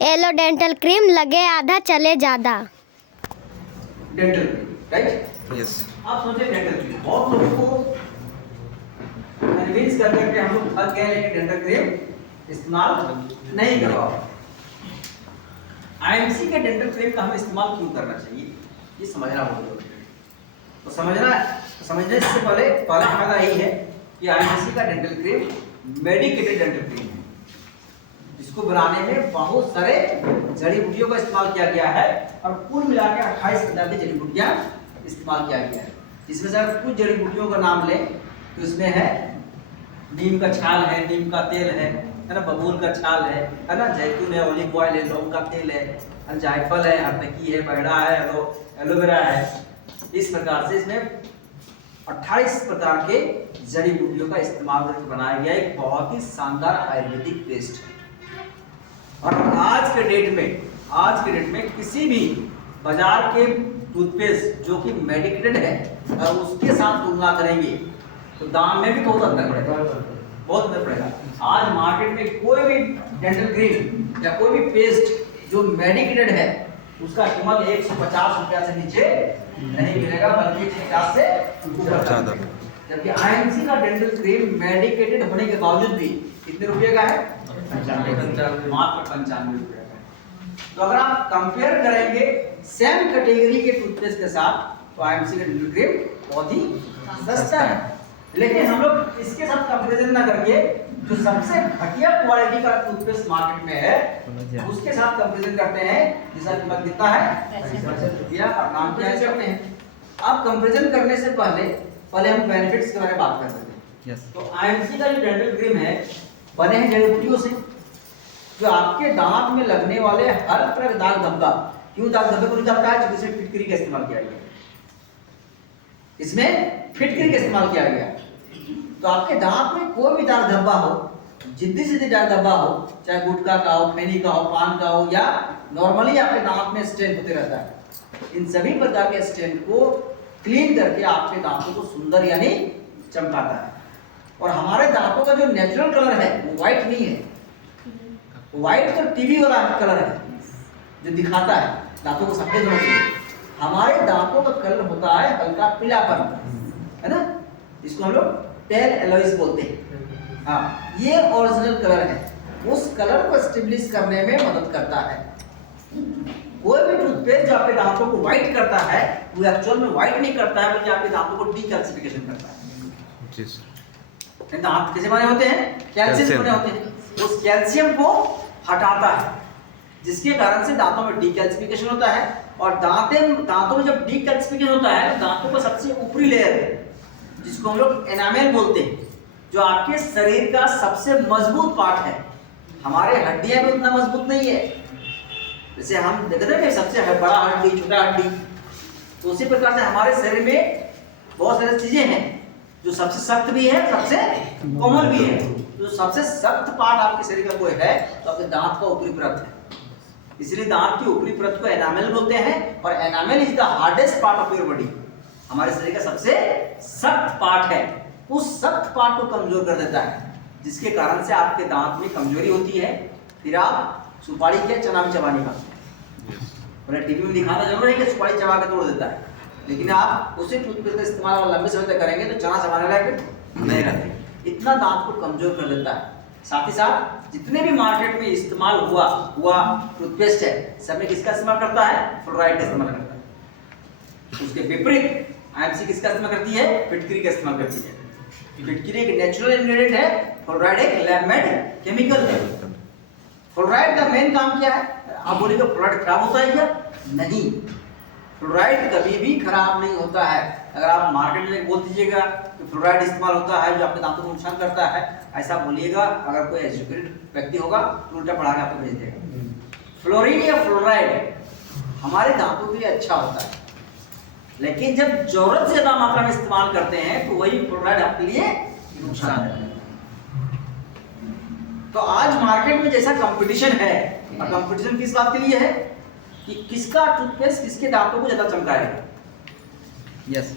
Yellow dental cream लगे आधा चले ज़्यादा। Dental cream, right? यस। आप सोचे डेंटल क्रीम, बहुत लोगों को कन्विंस कर करके हम लोग थक गए, लेकिन डेंटल क्रीम इस्तेमाल नहीं करवाओ। आईएमसी के डेंटल क्रीम का हमें इस्तेमाल क्यों करना चाहिए, ये समझना बहुत जरूरी है। तो समझने से पहले फायदा यही है कि आईएमसी का dental cream medicated dental cream है, जिसको बनाने में बहुत सारे जड़ी बूटियों का इस्तेमाल किया गया है और कुल मिलाकर 28 प्रकार की जड़ी बूटियां इस्तेमाल किया गया है। इसमें से अगर कुछ जड़ी बूटियों का नाम लें तो इसमें है नीम का छाल है, नीम का तेल है ना, बबूल का छाल है ना, जैतून है, ऑलिव ऑयल है, लौंग का तेल है, जायफल है, हरतकी है, बहड़ा है, एलोवेरा है। इस प्रकार से इसमें 28 प्रकार के जड़ी बूटियों का इस्तेमाल करके बनाया गया एक बहुत ही शानदार आयुर्वेदिक पेस्ट है। और आज के डेट में किसी भी बाजार के टूथपेस्ट जो कि मेडिकेटेड है और उसके साथ तुलना करेंगे तो दाम में भी बहुत अंतर पड़ेगा। आज मार्केट में कोई भी डेंटल क्रीम या कोई भी पेस्ट जो मेडिकेटेड है उसका कीमत 150 रुपया से नीचे नहीं मिलेगा, बल्कि 150 से ऊपर ज्यादा। जबकि आईएमसी का डेंटल क्रीम मेडिकेटेड होने के बावजूद भी कितने रुपए का है? मात्र 95 रुपए का। तो अगर आप कंपेयर करेंगे सेम कैटेगरी के टूथपेस्ट के साथ तो आईएमसी का डेंटल क्रीम बहुत ही सस्ता है। लेकिन हम लोग इसके साथ कंपैरिजन ना करके जो सबसे घटिया क्वालिटी का टूथपेस्ट मार्केट में है उसके साथ कंपैरिजन करते हैं, जिसका कीमत कितना है? 65 रुपया, और नाम क्या है करते हैं। आप कंपैरिजन करने से पहले हम बेनिफिट्स के बारे में बात कर सकते हैं। तो आईएमसी का जो डेंटल क्रीम है बने हैं जड़ी बूटियों से, जो आपके दांत में लगने वाले हर तरह के दाग धब्बा, क्यों दाग धब्बे को निकालता है? जिसमें फिटकरी का इस्तेमाल किया गया, इसमें फिटकरी का इस्तेमाल किया गया। तो आपके दांत में कोई भी दाग धब्बा हो, जिद्दी दाग धब्बा हो, चाहे गुटखा का हो, खैनी का हो, पान का हो, या नॉर्मली आपके दांत में स्टेन होते रहता है, इन सभी प्रकार के स्टेन को क्लीन करके आपके दांतों को सुंदर यानी चमकाता है। और हमारे दांतों का जो नेचुरल कलर है वो व्हाइट नहीं है, व्हाइट तो टीवी वाला कलर है जो दिखाता है दांतों को सफेद होना चाहिए। हमारे दांतों का कलर होता है हल्का पीलापन, है ना, इसको हम लोग पेल एलोइस बोलते हैं। हाँ, ये ओरिजिनल कलर है, उस कलर को स्टेबलिश करने में मदद करता है। कोई भी टूथपेस्ट जो आपके दांतों को व्हाइट करता है वो एक्चुअल में व्हाइट नहीं करता है, बल्कि आपके दांतों को डीकैल्सिफिकेशन करता है। जी सर। दांत कैसे बने होते हैं? कैल्शियम से बने होते हैं। उस कैल्शियम को हटाता है, जिसके कारण से दांतों में डीकैल्सिफिकेशन होता है। और दांतों में जब डीकैल्सिफिकेशन होता है तो दांतों का सबसे ऊपरी लेयर है जिसको हम लोग एनामेल बोलते हैं, जो आपके शरीर का सबसे मजबूत पार्ट है। हमारे हड्डियां भी उतना मजबूत नहीं है, जैसे हम देखते हैं सबसे बड़ा हड्डी, छोटा हड्डी, तो उसी प्रकार से हमारे शरीर में बहुत सारी चीजें हैं जो सबसे सख्त भी है, सबसे कोमल भी है। जो सबसे सख्त पार्ट आपके शरीर का कोई है तो आपके दांत का ऊपरी परत है, इसलिए दांत की ऊपरी परत को एनामेल बोलते हैं। और enamel is the hardest part of your body, हमारे शरीर का सबसे सख्त पार्ट है। उस सख्त पार्ट को कमजोर कर देता है, जिसके कारण से आपके दांत में कमजोरी होती है। फिर आप सुपारी के चना भी चबा नहीं पाते। टीवी में दिखाना जरूर है कि सुपारी चबा के तोड़ देता है, लेकिन आप उसी टूथपेस्ट का इस्तेमाल लंबे समय तक करेंगे तो चना चबाने लायक नहीं रहते। इतना दांत को कमजोर कर देता है। साथ ही साथ जितने भी मार्केट में इस्तेमाल हुआ टूथपेस्ट है, सब में किसका इस्तेमाल करता है? फ्लोराइड का इस्तेमाल करता है। उसके विपरीत आईएमसी किसका इस्तेमाल करती है? फिटकरी का इस्तेमाल करती है। फिटकरी एक नेचुरल इंग्रेडिएंट है, फ्लोराइड एक लैब मेड केमिकल है। फ्लोराइड का मेन काम क्या है? आप बोलेंगे फ्लोराइड खराब होता है क्या? नहीं, फ्लोराइड कभी भी खराब नहीं होता है। अगर आप मार्केट में बोल दीजिएगा कि फ्लोराइड इस्तेमाल होता है जो आपके दांतों को नुकसान करता है, ऐसा बोलिएगा, अगर कोई एजुकेटेड व्यक्ति होगा तो उल्टा पढ़ा के आपको भेज देगा। फ्लोरीन या फ्लोराइड हमारे दांतों के लिए अच्छा होता है, लेकिन जब जरूरत से ज्यादा मात्रा में इस्तेमाल करते हैं तो वही फ्लोराइड आपके लिए नुकसान है। तो आज मार्केट में जैसा कंपटीशन है, और कंपटीशन किस बात के लिए है कि किसका टूथपेस्ट किसके दांतों को ज्यादा चमकाएगा। यस,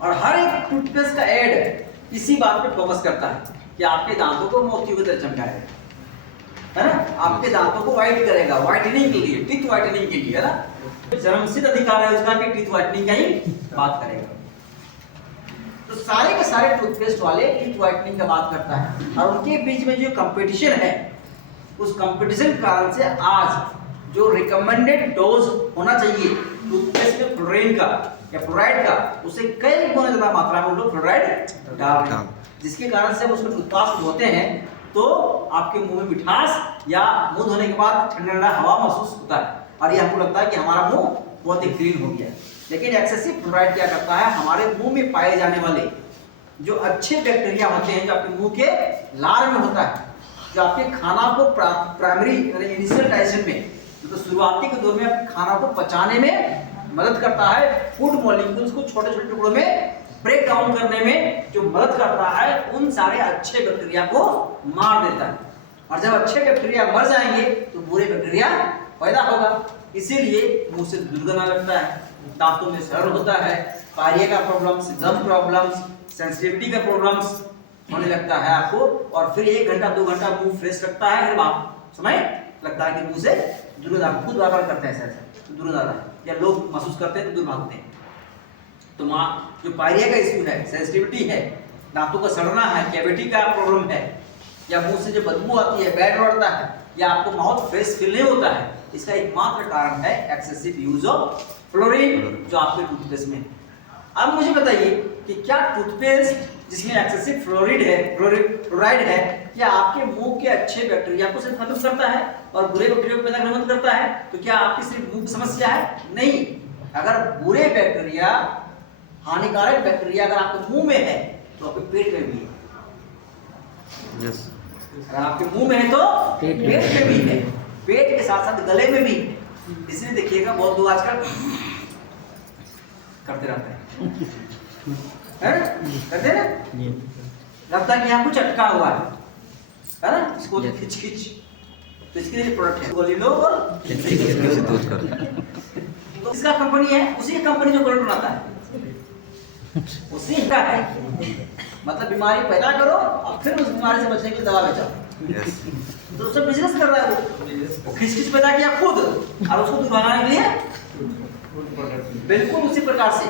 और हर एक टूथपेस्ट का एड इसी बात पे फोकस करता है कि आपके दांतों को मोतियों की तरह चमकाएगा। है ना, आपके दांतों को व्हाइट करेगा, व्हाइटनिंग के लिए, टीथ व्हाइटनिंग के लिए, है ना। तो जन्मसिद्ध अधिकार है उसका कि टीथ व्हाइटनिंग का ही बात करेगा। तो सारे के सारे टूथपेस्ट वाले टीथ व्हाइटनिंग का बात करता है, और उनके बीच में जो कंपटीशन है, उस कंपटीशन के कारण से आज जो रिकमेंडेड डोज होना चाहिए टूथपेस्ट में फ्लोरीन का या फ्लोराइड का, उसे कई गुना ज्यादा मात्रा में लोग फ्लोराइड डाल रहे हैं, जिसके कारण से उसको टूथपेस्ट धोते हैं तो आपके मुंह में मिठास या मुंह धोने के बाद ठंडा ठंडा हवा महसूस होता है, और ये हमको लगता है कि हमारा मुंह बहुत ही क्लीन हो गया। लेकिन एक्सेसिव फ्लोराइड क्या करता है, हमारे मुंह में पाए जाने वाले जो अच्छे बैक्टीरिया होते हैं, जो आपके मुंह के लार में होता है, जो आपके खाना को प्राइमरी इनिशियल डाइजेशन में, तो शुरुआती के दौर में आपके खाना को पचाने में मदद करता है, फूड मॉलिक्यूल्स को छोटे छोटे टुकड़ों में ब्रेक डाउन करने में जो मदद करता है, उन सारे अच्छे बैक्टीरिया को मार देता है। और जब अच्छे बैक्टीरिया मर जाएंगे तो बुरे बैक्टीरिया पैदा होगा, इसीलिए मुंह से दुर्गंध आने लगता है, दांतों में सड़ होता है, पायरिया का प्रॉब्लम्स, गम प्रॉब्लम्स, सेंसिटिविटी का प्रॉब्लम्स होने लगता है आपको, और फिर 1 घंटा 2 घंटा मुंह फ्रेश लगता है, फिर आप समय लगता है कि मुंह से दुर्गंध आप खुद बार करते हैं ऐसा दुर्गंध आता है, या लोग महसूस करते हैं तो दूर भागते हैं। तो माँ जो पायरिया का इश्यू है, सेंसिटिविटी है, दांतों का सड़ना है, कैविटी का प्रॉब्लम है, या मुंह से जो बदबू आती है, बैड उड़ता है, या आपको माउथ फ्रेश फील नहीं होता है, इसका एकमात्र कारण है एक्सेसिव यूज ऑफ फ्लोरीन जो आपके टूथपेस्ट में। अब मुझे बताइए कि क्या टूथपेस्ट जिसमें एक्सेसिव फ्लोराइड है, क्या आपके मुंह के अच्छे बैक्टीरिया को सिर्फ खत्म करता है और बुरे बैक्टीरिया को पैदा करने में मदद करता है? तो क्या आपकी सिर्फ मुंह की समस्या है? नहीं, अगर बुरे बैक्टीरिया, हानिकारक बैक्टीरिया अगर आपके मुंह में है तो आपके पेट में भी है। yes. अगर आपके मुंह में है तो पेट में भी है, पेट के साथ साथ गले में भी है। इसलिए देखिएगा बहुत लोग आजकल करते रहते हैं, करते हैं ना, लगता है कि यहाँ कुछ अटका हुआ है ना, इसको खिंच खिंच, तो इसके लिए प्रोडक्ट है गोलिनो और तो इसका कंपनी है, उसी कंपनी जो प्रोडक्ट बनाता है उसी का है, मतलब बीमारी पैदा करो और फिर उस बीमारी से बचने के लिए दवा बेचो। तो उससे बिजनेस कर रहा है वो खिंच खिंच पैदा किया खुद और उसको दूर भगाने के लिए। बिल्कुल उसी प्रकार से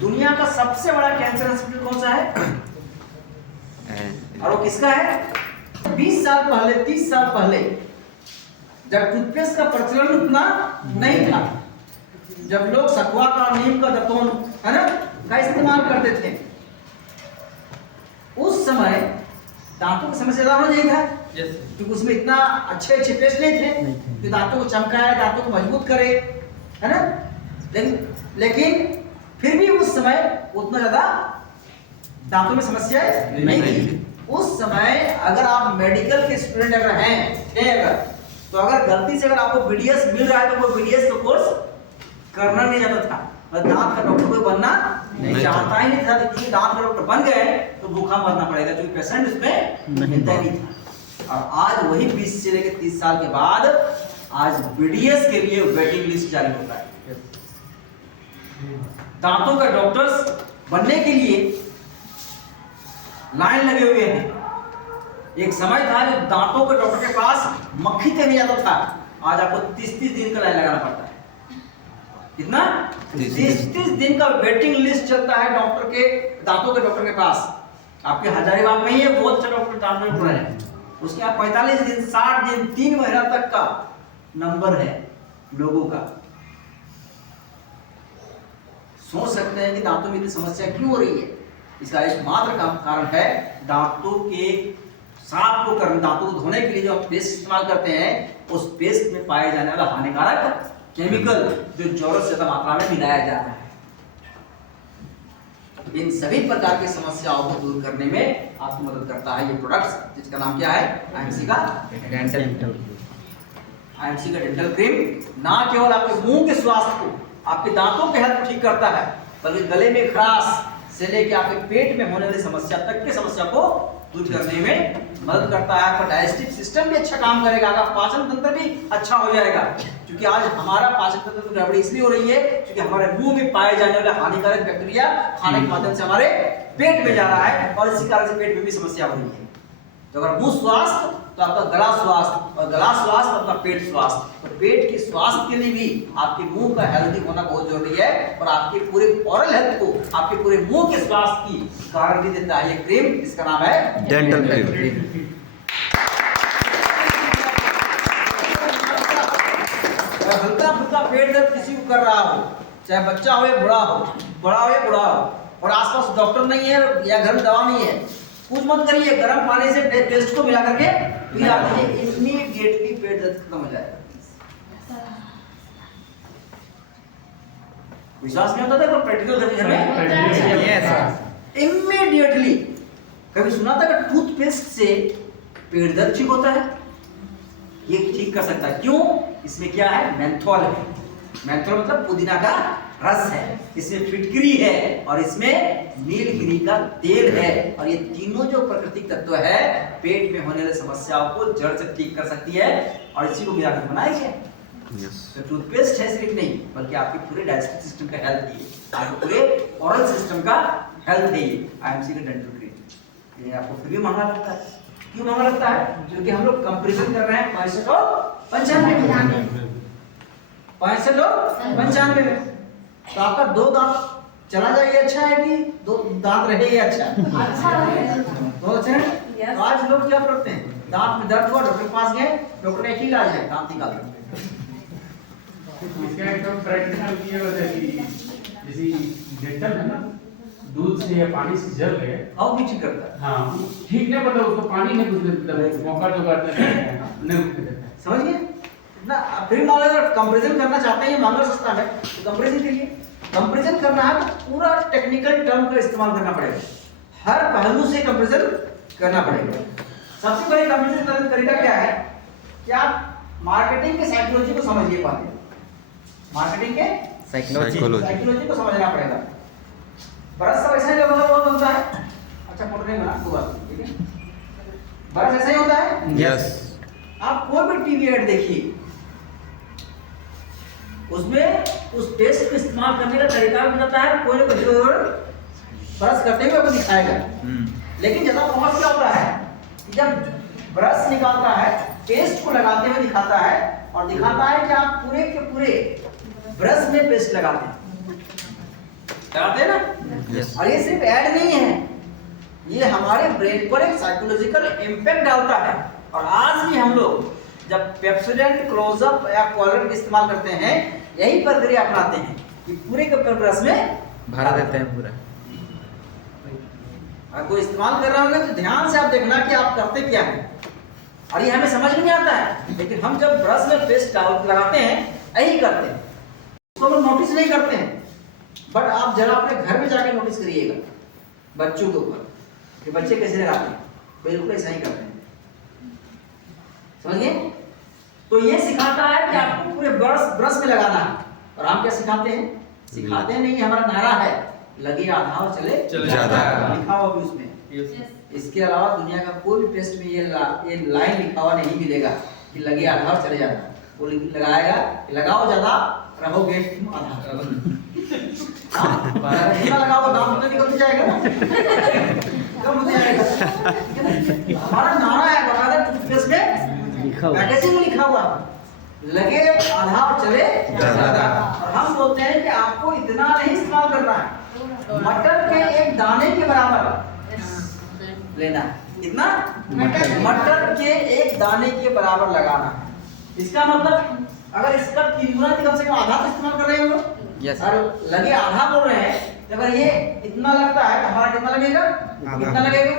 दुनिया का सबसे बड़ा कैंसर हॉस्पिटल कौन सा है, और वो किसका है? 20 साल पहले, 30 साल पहले जब टूथपेस्ट का प्रचलन उतना नहीं था, जब लोग सखुआ का, नीम का, दतोन, है ना, का इस्तेमाल करते थे, उस समय दांतों की समस्या ज्यादा नहीं था, क्योंकि उसमें इतना अच्छे अच्छे पेस्ट नहीं थे जो दांतों को चमकाए, दांतों को मजबूत करे, है ना। लेकिन फिर भी उस समय उतना ज्यादा दांतों में समस्या नहीं थी। उस समय अगर आप मेडिकल के स्टूडेंट अगर हैं तो अगर गलती से अगर आपको बीडीएस मिल रहा है तो वो बीडीएस का कोर्स करना नहीं जाता था, दांत का डॉक्टर कोई बनना नहीं चाहता ही नहीं था, क्योंकि दांत का डॉक्टर बन गए तो भूखा मरना पड़ेगा, क्योंकि पेशेंट उसमें मिलता ही नहीं था। और आज वही 20 से लेकर 30 साल के बाद आज बीडीएस के लिए वेटिंग लिस्ट जारी होता है। दांतों का डॉक्टर्स बनने के लिए लाइन लगे हुए हैं। एक समय था जब दांतों के डॉक्टर के पास मक्खी तक नहीं जाता था, आज आपको 30-30 दिन का लाइन लगाना पड़ता है। कितना? 30 दिन का वेटिंग लिस्ट चलता है डॉक्टर के, दांतों के डॉक्टर के पास। आपके हजारीबाग में ही है, बहुत अच्छा डॉक्टर दांत में पड़ा है, उसके यहाँ 45 दिन, 60 दिन, 3 महीना तक का नंबर है लोगों का। सोच सकते हैं कि दांतों में इतनी समस्या क्यों हो रही है? इसका एकमात्र कारण है दांतों के साफ को करने, दांतों को धोने के लिए जो आप पेस्ट इस्तेमाल करते हैं, उस पेस्ट में पाए जाने वाला हानिकारक केमिकल जो जरूरत से ज्यादा मात्रा में मिलाया जाता है। इन सभी प्रकार की समस्याओं को दूर करने में आपकी मदद करता है ये प्रोडक्ट्स, जिसका नाम क्या है? आईएमसी का डेंटल। आईएमसी का डेंटल क्रीम ना केवल आपके मुंह के स्वास्थ्य को, आपके दांतों के हेल्थ को ठीक करता है, बल्कि गले में खराश से लेके आपके पेट में होने वाली समस्या तक की समस्या को दूर करने में मदद करता है। आपका डाइजेस्टिव सिस्टम भी अच्छा काम करेगा, आपका पाचन तंत्र भी अच्छा हो जाएगा, क्योंकि आज हमारा पाचन तंत्र की गड़बड़ी इसलिए हो रही है क्योंकि हमारे मुंह में पाए जाने वाले हानिकारक बैक्टीरिया खाने के माध्यम से हमारे पेट में जा रहा है, और इसी कारण से पेट में भी समस्या हो रही है। तो अगर मुंह स्वस्थ तो आपका गला स्वास्थ्य, और गला स्वास्थ्य आपका पेट स्वास्थ्य। तो पेट के स्वास्थ्य के लिए भी आपके मुंह का हेल्दी होना बहुत जरूरी है, और आपके पूरे ओरल हेल्थ को, आपके पूरे मुंह के स्वास्थ्य की गारंटी देता है ये क्रीम, इसका नाम है डेंटल क्रीम। हल्का फुल्का पेट दर्द किसी को कर रहा हो, चाहे बच्चा हो या बूढ़ा हो, बड़ा हो या बूढ़ा हो, और आसपास डॉक्टर नहीं है या घर में दवा नहीं है, कुछ मत करिए, गर्म पानी से पेस्ट को मिला करके पिला दीजिए, इमीडिएटली पेट दर्द खत्म हो जाएगा। विश्वास नहीं होता था पर प्रैक्टिकल करके घर में यस इमीडिएटली। कभी सुना था कि टूथपेस्ट से पेट दर्द ठीक होता है? ये ठीक कर सकता है। क्यों? इसमें क्या है? मेंथोल है। मेंथोल मतलब पुदीना का रस है, इसमें फिटकरी है, और इसमें नीलगिरी का तेल है, और ये तीनों जो प्राकृतिक तत्व है पेट में होने वाली समस्याओं को जड़ से ठीक कर सकती है, और इसी को मिलाकर बनाया गया। तो टूथपेस्ट है सिर्फ नहीं, बल्कि आपके पूरे डाइजेस्टिव सिस्टम का हेल्थ है, आपके पूरे ओरल सिस्टम का हेल्थ है आईएमसी का डेंटल क्रीम। ये आपको फिर भी महंगा लगता है। क्यों महंगा लगता है? क्योंकि हम लोग कंपैरिजन कर रहे हैं 65 और 95 में, 65 और 95 में। तो आपका 2 दांत चला जाए अच्छा है कि 2 दांत रहे ये अच्छा है? तो अच्छा है। तो आज लोग क्या करते हैं, दांत में दर्द हुआ, डॉक्टर के पास गए, डॉक्टर ने एक ही इलाज है, दांत निकाल दो। इसका एकदम प्रैक्टिकल किया वजह की जैसे डेंटल है ना, दूध से या पानी से जल गए हाउ भी ठीक करता है। हाँ ठीक नहीं, मतलब उसको पानी में कुछ मौका जो करते हैं नहीं उठने देते हैं। समझ गए ना? फिर मान लो अगर कंपैरिजन करना चाहते हैं महंगा सस्ता है तो कंपैरिजन करिए। कंपैरिजन करना है तो पूरा टेक्निकल टर्म का इस्तेमाल करना पड़ेगा, हर पहलू से कंपैरिजन करना पड़ेगा। सबसे बड़ी कंपैरिजन करने का तरीका क्या है कि आप मार्केटिंग के साइकोलॉजी को समझिए। पहले मार्केटिंग के साइकोलॉजी को समझना पड़ेगा। ब्रश सब ऐसा ही बहुत बनता है। अच्छा फोटो नहीं बना दो बात, ठीक है? ब्रश ऐसा ही होता है। यस। आप कोई भी टीवी ऐड देखिए, उसमें उस पेस्ट को इस्तेमाल करने का तरीका भी बताता है, कोई ना कोई ब्रश करते हुए आपको दिखाएगा। लेकिन ज्यादा फोकस क्या होता है कि जब ब्रश निकालता है, पेस्ट को लगाते हुए दिखाता है, और दिखाता है कि आप पूरे के पूरे ब्रश में पेस्ट लगाते हैं ना। Yes. और ये सिर्फ ऐड नहीं है, ये हमारे ब्रेन पर एक साइकोलॉजिकल इम्पैक्ट डालता है। और आज भी हम लोग जब पेप्सोडेंट, क्लोजअप या कोलगेट इस्तेमाल करते हैं, यही प्रक्रिया अपनाते हैं कि पूरे के पूरे ब्रश में भरा देते हैं पूरा। अगर कोई इस्तेमाल कर रहा होगा तो ध्यान से आप देखना कि आप करते क्या हैं। और ये हमें समझ में नहीं आता है, लेकिन हम जब ब्रश में पेस्ट लगाते हैं यही करते हैं, उसको हम नोटिस नहीं करते हैं। बट आप जरा अपने घर में जाके नोटिस करिएगा बच्चों के ऊपर कि बच्चे कैसे लगाते हैं, बिल्कुल ऐसा ही करते हैं। समझिए? तो ये सिखाता है कि आपको पूरे ब्रश में लगाना है। और हम क्या सिखाते हैं? सिखाते नहीं, हमारा नारा है लगे आधा और चले ज्यादा। लिखा हुआ भी उसमें। इसके अलावा दुनिया का कोई भी टेस्ट में ये लाइन लिखा हुआ नहीं मिलेगा कि लगे आधा और चले जाना। वो लगाएगा कि लगाओ ज्यादा, रहोगे आधा। इतना लगाओ दाम तो निकल जाएगा ना, कम हो जाएगा। हमारा नारा है बराबर टूथपेस्ट में पैकेजिंग में लिखा हुआ लगे आधा और चले ज्यादा। और हम बोलते हैं कि आपको इतना नहीं इस्तेमाल करना है, मटर के एक दाने के बराबर लेना है। इतना मटर के एक दाने के बराबर लगाना है। इसका मतलब अगर इसका तिगुना कम से कम आधा तो इस्तेमाल कर रहे हैं हम लोग। Yes. और लगे आधा बोल रहे हैं, तो अगर ये इतना लगता है तो हमारा कितना लगेगा? कितना लगेगा?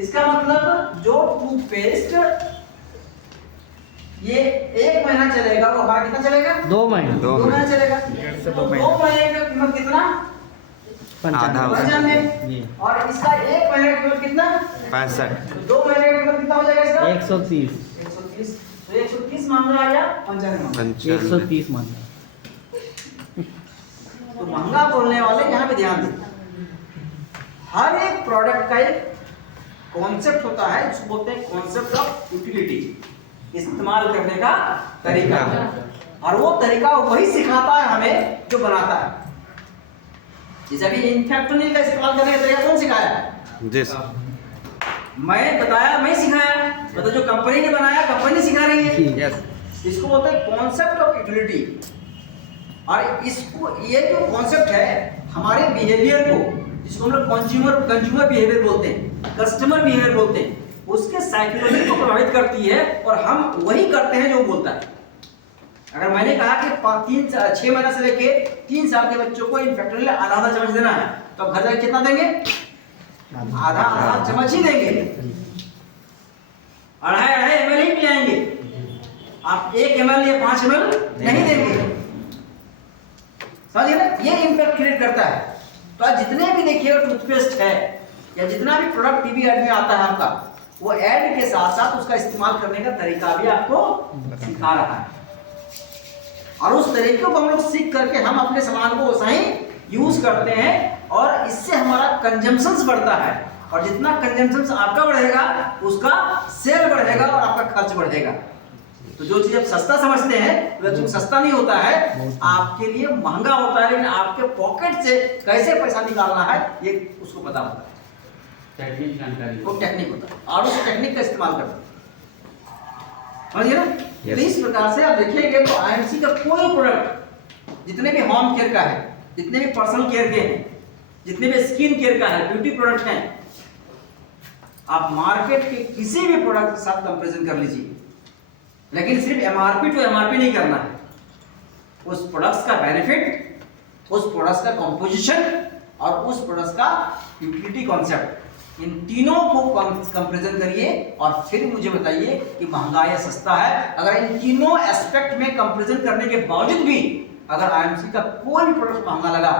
इसका मतलब जो टूथपेस्ट ये 1 महीना चलेगा, वो हमारा कितना चलेगा? 2 महीने। 2 महीना चलेगा। 2 2 महीने का कीमत कितना? आधा हो 95। और इसका 1 महीने का कीमत कितना? 65। 2 महीने का कीमत कितना हो जाएगा इसका? 130। 130। तो 130 मामला आ गया 95। 130 मान। तो महंगा बोलने वाले यहाँ पे ध्यान दें। हर एक प्रोडक्ट का एक कॉन्सेप्ट होता है, जिसको बोलते हैं कॉन्सेप्ट ऑफ यूटिलिटी, इस्तेमाल करने का तरीका। और वो तरीका वही सिखाता है हमें जो बनाता है। जैसे अभी इन्फेक्टोनिल का इस्तेमाल करने का तरीका कौन सिखाया? Yes. मैं बताया, मैं सिखाया। मतलब जो कंपनी ने बनाया, कंपनी सिखा रही है। यस इसको बोलते हैं कॉन्सेप्ट ऑफ यूटिलिटी। और इसको, ये जो कॉन्सेप्ट है हमारे बिहेवियर को, जिसको हम लोग कंज्यूमर बिहेवियर बोलते हैं, कस्टमर बिहेवियर बोलते हैं, उसके साइकोलॉजी को प्रभावित करती है और हम वही करते हैं जो वो बोलता है। अगर मैंने कहा कि 6 महीना से लेके 3 साल के बच्चों को इन्फेक्टोरियल आधा चम्मच देना है, तो अब घर जाके कितना देंगे? आधा चम्मच ही देंगे, 2.5 ml ही पिलाएंगे। आप 1 ml या 5 ml नहीं देंगे। समझिए ना, ये इम्पैक्ट क्रिएट करता है। तो आज जितने भी देखिए टूथपेस्ट है या जितना भी प्रोडक्ट टीवी ऐड में आता है आपका, वो ऐड के साथ साथ उसका इस्तेमाल करने का तरीका भी आपको सिखा रहा है। और उस तरीके को हम लोग सीख करके हम अपने सामान को वैसा ही यूज करते हैं और इससे हमारा कंजम्पशन बढ़ता है। और जितना कंजम्पशन आपका बढ़ेगा उसका सेल बढ़ेगा और आपका खर्च बढ़ेगा। तो जो चीज आप सस्ता समझते हैं वो सस्ता नहीं होता है, आपके लिए महंगा होता है, लेकिन आपके पॉकेट से कैसे पैसा निकालना है ये उसको पता होता है। टेक्निक जानकारी, वो टेक्निक होता है और उस टेक्निक का इस्तेमाल करते हैं। समझिए ना? Yes. इस प्रकार से आप देखेंगे तो आईएमसी का कोई प्रोडक्ट, जितने भी होम केयर का है, जितने भी पर्सनल केयर के हैं, जितने भी स्किन केयर का है, ब्यूटी प्रोडक्ट हैं, आप मार्केट के किसी भी प्रोडक्ट के साथ कंपैरिजन कर लीजिए, लेकिन सिर्फ एमआरपी टू एमआरपी नहीं करना है। उस प्रोडक्ट्स का बेनिफिट, उस प्रोडक्ट्स का कंपोजिशन और उस प्रोडक्ट्स का यूटिलिटी कॉन्सेप्ट, इन तीनों को कंपैरिजन करिए और फिर मुझे बताइए कि महंगा या सस्ता है। अगर इन तीनों एस्पेक्ट में कंपैरिजन करने के बावजूद भी अगर आईएमसी का कोई भी प्रोडक्ट महंगा लगा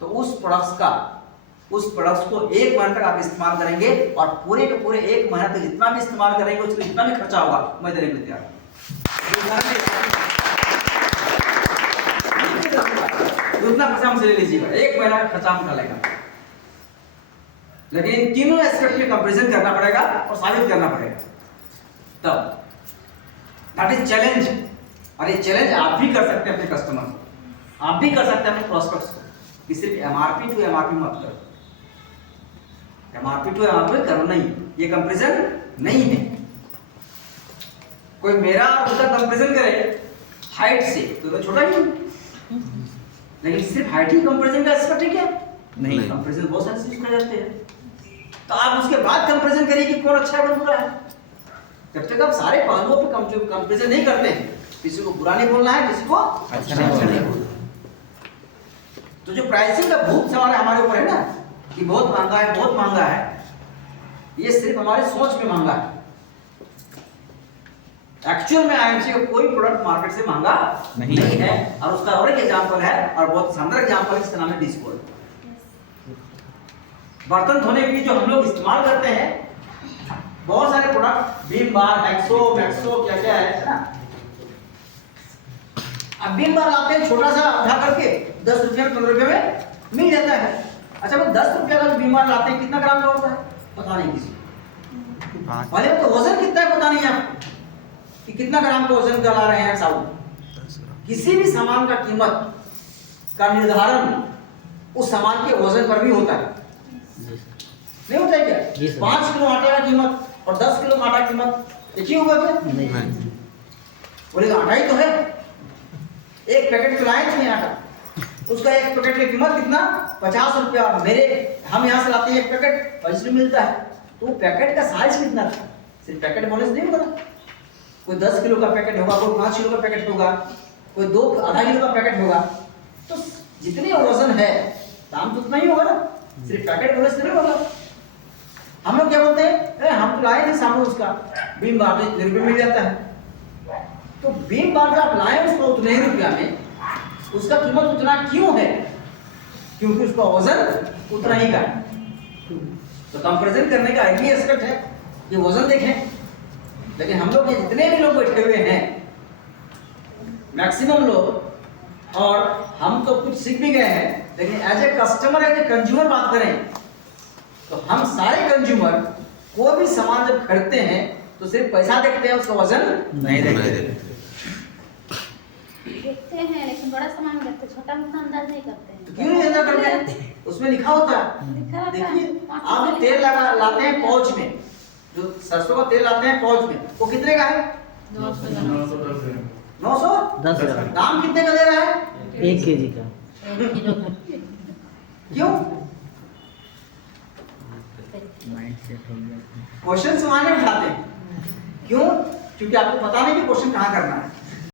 तो उस प्रोडक्ट्स को 1 महीने तक आप इस्तेमाल करेंगे और पूरे के पूरे 1 महीने तक जितना भी इस्तेमाल करेंगे उसमें जितना भी खर्चा होगा मैं देने के लिए तैयार हूं। उतना पैसा हमसे ले लीजिएगा, 1 महीना का खर्चा हम डालेगा, लेकिन इन तीनों एस्पेक्ट में कंपैरिजन करना पड़ेगा और साबित करना पड़ेगा। तब दैट इज चैलेंज। और ये चैलेंज आप भी कर सकते हैं अपने कस्टमर को, आप भी कर सकते हैं अपने प्रोस्पेक्ट्स को, कि सिर्फ एमआरपी टू एमआरपी मत करो। एमआरपी टू एमआरपी करो नहीं, ये कंपैरिजन नहीं है। कोई मेरा उसका कंपैरिजन करे हाइट से तो छोटा ही, लेकिन सिर्फ हाइट ही कंपैरिजन का एस्पेक्ट है क्या? नहीं। कंपैरिजन बहुत सारे चीज कर जाते हैं। तो आप उसके बाद कंपैरिजन करिए कि कौन अच्छा है कौन बुरा है। जब तक आप सारे पहलुओं पे कंपैरिजन नहीं करते हैं, किसी को बुरा नहीं बोलना है, किसी को अच्छा नहीं बोलना। तो जो प्राइसिंग का भूत सवाल हमारे ऊपर है ना कि बहुत महंगा है, बहुत महंगा है, ये सिर्फ हमारी सोच में महंगा है। एक्चुअल में आईएमसी का कोई प्रोडक्ट मार्केट से महंगा नहीं है। और उसका और एक एग्जांपल है और बहुत शानदार एग्जांपल है, जिसका नाम है डिस्पोल। बर्तन धोने के लिए जो हम लोग इस्तेमाल करते हैं बहुत सारे प्रोडक्ट, विम बार, मैक्सो क्या क्या है ना। अब विम बार लाते हैं छोटा सा उठा करके 10 रुपये 15 रुपये में मिल जाता है। अच्छा वो 10 रुपये का विम बार लाते हैं, कितना ग्राम का होता है पता नहीं किसी को, भले तो वजन कितना है पता नहीं आपको कि कितना ग्राम का वजन ला रहे हैं साबुन। किसी भी सामान का कीमत का निर्धारण उस सामान के वजन पर भी होता है, नहीं होता है क्या? 5 किलो आटे का कीमत और 10 किलो आटा की कीमत एक ही होगा क्या? नहीं। बोलेगा आटा ही तो है, एक पैकेट तो लाए थे आटा, उसका एक पैकेट की कीमत कितना 50 रुपया। हम यहाँ से लाते हैं एक पैकेट 25 रुपये मिलता है, तो वो पैकेट का साइज कितना था? सिर्फ पैकेट बोले से नहीं होगा, कोई 10 किलो का पैकेट होगा, कोई 5 किलो का पैकेट होगा, कोई 2 आधा किलो का पैकेट होगा। तो जितने वजन है दाम तो उतना ही होगा ना, सिर्फ पैकेट बोले से नहीं होगा। हम लोग क्या बोलते हैं, हम तो लाए थे सामने उसका बीम बार तो इतने रुपये मिल जाता है। तो बीम बार आप लाए उसको उतने ही रुपया में, उसका कीमत उतना क्यों है? क्योंकि उसका वजन उतना ही का। तो कंपैरिजन करने का एक ही एस्पेक्ट है कि वजन देखें। लेकिन हम लोग जितने भी लोग बैठे हुए हैं, मैक्सिमम लोग, और हम तो कुछ सीख भी गए हैं, लेकिन as a customer, as a consumer बात करें तो हम सारे कंज्यूमर कोई भी सामान जब खरीदते हैं तो सिर्फ पैसा देखते हैं, उसका वजन नहीं देखते हैं, लेकिन बड़ा सामान देखते हैं, छोटा मोटा अंदाज नहीं करते हैं। तो क्यों नहीं अंदाज करते? उसमें लिखा होता है। देखिए आप तेल लगा लाते हैं पाउच में, जो सरसों का तेल आते हैं पाउच में, वो कितने का है? 910 ग्राम 900। 10 ग्राम दाम कितने का दे रहा है? 1 केजी का। क्यों? माइंड सेट हो गया। क्वेश्चन समाने उठाते हैं। क्यों? क्योंकि आपको पता नहीं कि क्वेश्चन कहाँ करना है।